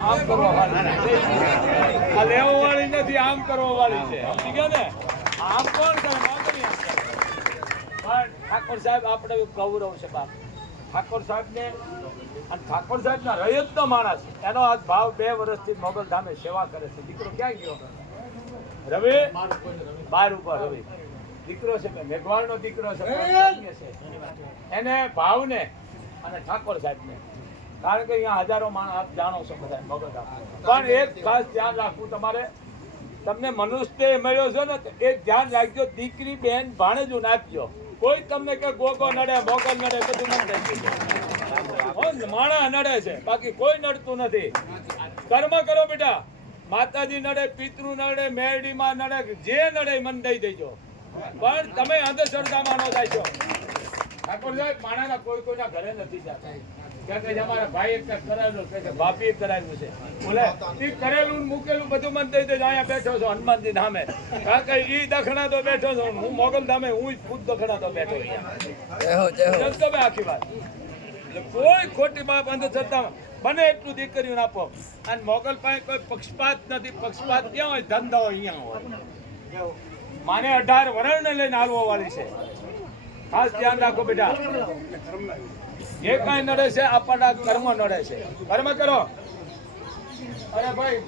આમ કરવા વાળી આ લેવા વાળી નથી આમ કરવા વાળી છે. સમજી ને? આમ કોણ કરે? નોકરી પણ ઠાકોર સાહેબ આપણે ગૌરવ છે બાપ. ઠાકોર સાહેબ ને અને ઠાકોર સાહેબ ના રયત માણસ એનો આજ ભાવ બે વર્ષથી મોગલ ધામે સેવા કરે છે. દીકરો ક્યાં ગયો? રવિ? બાર ઉપર રવિ. દીકરો છે મેઘવાળ નો દીકરો છે? એને ભાવ ને ભાવને અને ઠાકોર સાહેબને. કારણ કે અહીંયા હજારો માણસ આપ જાણો છો બધા મગજ પણ એક ખાસ ધ્યાન રાખવું તમારે, તમને મનુષ્ય મળ્યો છે ને એ ધ્યાન રાખજો, દીકરી, બેન, ભાણેજું નાખજો કોઈ તમને કે ગોગો નડે, મોગલ નડે બધું ગયું માણસ નડે છે, બાકી કોઈ નડતું નથી. કર્મ કરો બેટા. માતાજી નડે, પિતૃ નડે, મેરડીમાં નડે, જે નડે મન મને દઈ દેજો. પણ તમે અંધશ્રદ્ધામાં ન થાય છો ઠાકોર સાહેબ માણાના કોઈ કોઈના ઘરે નથી જતા. કે અમારા ભાઈ એક કરાવેલું કે છે. બોલે કરેલું મૂકેલું બધું મને દઈ દેજો અહીંયા બેઠો છો હનુમાનજી ધામે. કારણ કે એ દખણા તો બેઠો છો હું મોગલ ધામે હું ખુદ દખણા તો બેઠો અહીંયા. આખી વાત. કોઈ ખોટી બાપ અંધશ્રદ્ધામાં બને એટલું દીકરીઓને આપો. અને મોગલ પાસે કોઈ પક્ષપાત નથી પક્ષપાત ક્યાં હોય? ધંધો અહીંયા હોય. માને અઢાર વરણને લઈને હાલવો વાળી છે. ખાસ ધ્યાન રાખો બેટા. જે કાંઈ નડે છે આપણા કર્મ નડે છે. કર્મ કરો. અરે ભાઈ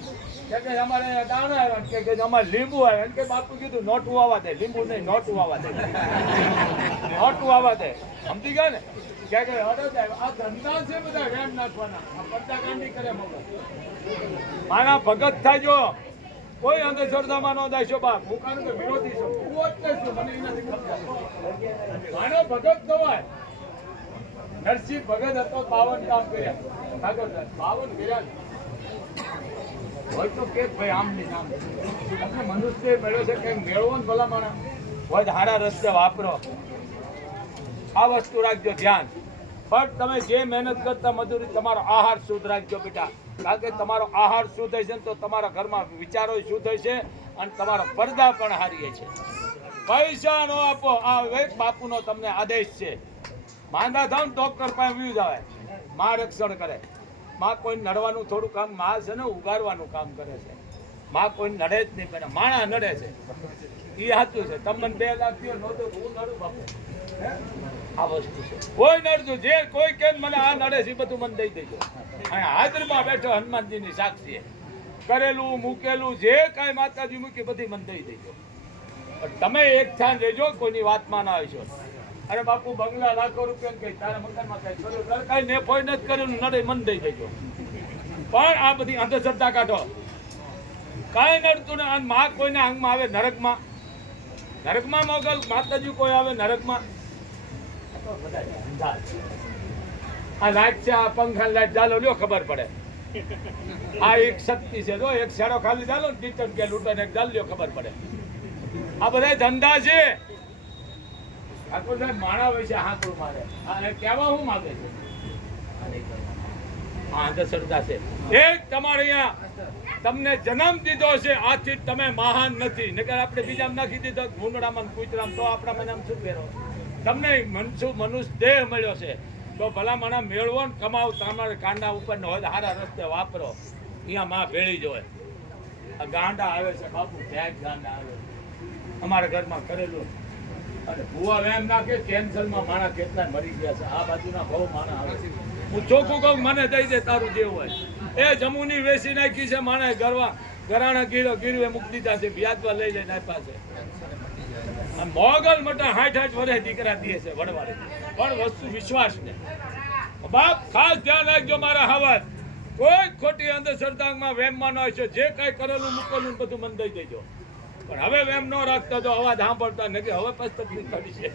અમારે લીંબુ આવ્યા. કે બાપુ કીધું, નોટું આવવા દે. લીંબુ નહીં, નોટું આવવા દે. નોટું આવવા દે. સમજી ગયા ને? કે આ બધા વેમ માના ભગત. થાજો કોઈ અંધશ્રદ્ધામાં ન છો બાપ. હું કારણ કે વિરોધી છું. હું એટલે છું મને એનાથી ખબર ભગત થવાય નરસિંહ ભગત હતો બાવન કામ કર્યા. ઠાકોર બાવન કર્યા હોય તો કે ભાઈ આમ નહીં આમ. તમને મનુષ્ય મેળવ્યો છે કે મેળવો ને ભલા માણા હોય સારા રસ્તે વાપરો. આ વસ્તુ રાખજો ધ્યાન. પણ તમે જે મહેનત કરતા મજૂરી તમારો આહાર શુદ્ધ રાખજો બેટા. કારણ કે તમારો આહાર શુદ્ધ હશે તો તમારા ઘરમાં વિચારો શુદ્ધ હશે અને તમારો પડદા પણ હારીએ છે. પૈસા નો આપો. આ એક બાપુનો તમને આદેશ છે. માંદા થાવ ડોક્ટર પાસે વ્યૂ આવે. માં રક્ષણ કરે. માં કોઈ નડવાનું થોડું કામમાં છે ને ઉગાડવાનું કામ કરે છે. માં કોઈ નડે જ નહીં, પણ માણા નડે છે. એ સાચું છે. તમને બે લાખ થયો નહોતો હું નડું બાપુ? આ વસ્તુ છે. કોઈ નડતું. જે કોઈ કેમ મને આ નડે છે બધું મને દઈ દેજો. અહીંયા હાજરમાં બેઠો હનુમાનજીની સાક્ષી કરેલું, મૂકેલું, જે કાંઈ માતાજી મૂકી બધી મને દઈ દેજો. પણ તમે એક ધ્યાન રહેજો, કોઈની વાતમાં ના આવશો. અરે બાપુ, બંગલા લાખો રૂપિયા કઈ, તારા મકાનમાં કઈ કર્યું ને કોઈ નથી કર્યું નડે મન દઈ દેજો. પણ આ બધી અંધશ્રદ્ધા કાઢો. કાંઈ નડતું ને માં કોઈના અંગમાં આવે નરકમાં? નરકમાં મોગલ, માતાજી કોઈ આવે નરકમાં? આ તો છે. લાઈટ છે આ પંખા લાઈટ ચાલો, લ્યો ખબર પડે. આ એક શક્તિ છે, જો એક શેરો ખાલી ચાલો ને કિચન કે લૂંટો ને એક ચાલ, લ્યો ખબર પડે. આ બધા ધંધા છે. ઠાકોર સાહેબ માણા વિશે હાંકડું મારે. આ કહેવા શું માગે છે? આ અંધશ્રદ્ધા છે. એક તમારે અહીંયા તમને જન્મ દીધો છે, આથી તમે મહાન નથી. નકર આપણે બીજામાં નાખી દીધો ભૂંડડામાં ને કૂતરામાં તો આપણા મને શું ફેરો તમને મનસુ મનુષ્ય દેહ મળ્યો છે, તો ભલા મને મેળવો ને કમાવ. તમારે કાંડા ઉપર ને હોય સારા રસ્તે વાપરો. અહીંયા માં ભેળી જોય ગાંડા આવે છે બાપુ ભેગ ગાંડા આવે અમારા ઘરમાં કરેલું અને ભૂવા વેમ નાખે, કેન્સરમાં માણા કેટલા મરી ગયા છે. આ બાજુના બહુ માણા આવે છે. હું ચોખ્ખું કહું, મને દઈ દે, તારું જે હોય. એ જમુની વેસી નાખી છે માણે ગરવા. ગરાણા ગીરો ગીરવે મૂકી દીધા છે વ્યાજવા લઈ લઈને આપ્યા છે. મોગલ મટા હાઠ હાઠ વરે દીકરા દે છે વડવાડે પણ વસ્તુ વિશ્વાસ ને બાપ, ખાસ ધ્યાન રાખજો મારા હવાત. કોઈ ખોટી અંધશ્રદ્ધામાં વેમમાં ન છે જે કાંઈ કરેલું મૂકેલું બધું મને દઈ દેજો પણ હવે વેમ ન રાખતા તો અવાજ સાંભળતા નથી. હવે પછી તકલીફ પડી છે.